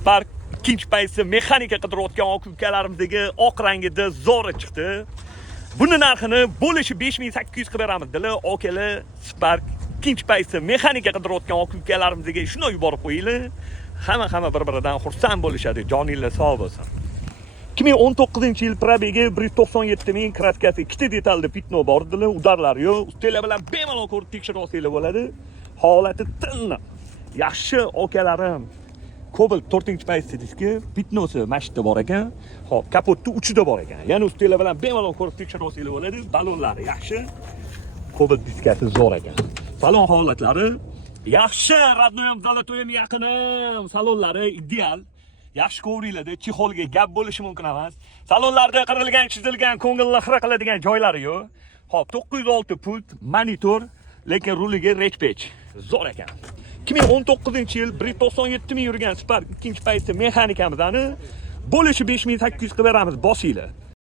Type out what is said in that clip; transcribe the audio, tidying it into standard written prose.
Spark ikkinchi paytda mexanika qidirayotgan aka-ukalarimizga oq rangida zo'ra chiqdi. Buni narxini bo'lishi 5800 qilib beramiz. Dilar akalar Spark ikkinchi paytda mexanika qidirayotgan aka-ukalarimizga shuni yuborib qo'yinglar. Hamma bir-biridan xursand bo'lishadi. Joninglar sog' bo'lsin. 2019-yil probegi 197 ming, kraskasi 2 detalda pitno bor edilar, udarlar yo'q. Ustelar bilan bemalol ko'rib tekshirib olsanglar bo'ladi. Holati tinni. Yaxshi akalarim. Cobalt 4-paytda diski, pitnosi mashitda bor ekan. Hop, kapotni uchida bor ekan. Ya'ni ustelar bilan bemalol ko'rib tekshirib olsanglar bo'ladi. Balonlari yaxshi. Cobalt diskasi zo'r ekan. Salon holatlari yaxshi, Radnoyam Zolotoyam yaqinim. Salonlari ideal. Yaxshi ko'ringlarda chexolga gap bo'lishi mumkin emas. Salonlarda qirilgan, chizilgan, ko'ngilni xira qiladigan joylari yo'q. Hop, 906 pult, monitor, lekin ruliga rechpech. Zo'r ekan. 2019-yil 197 ming yurgan Spark ikkinchi paytda mexanikamizani bo'lishi 5800 qilib beramiz, bosinglar.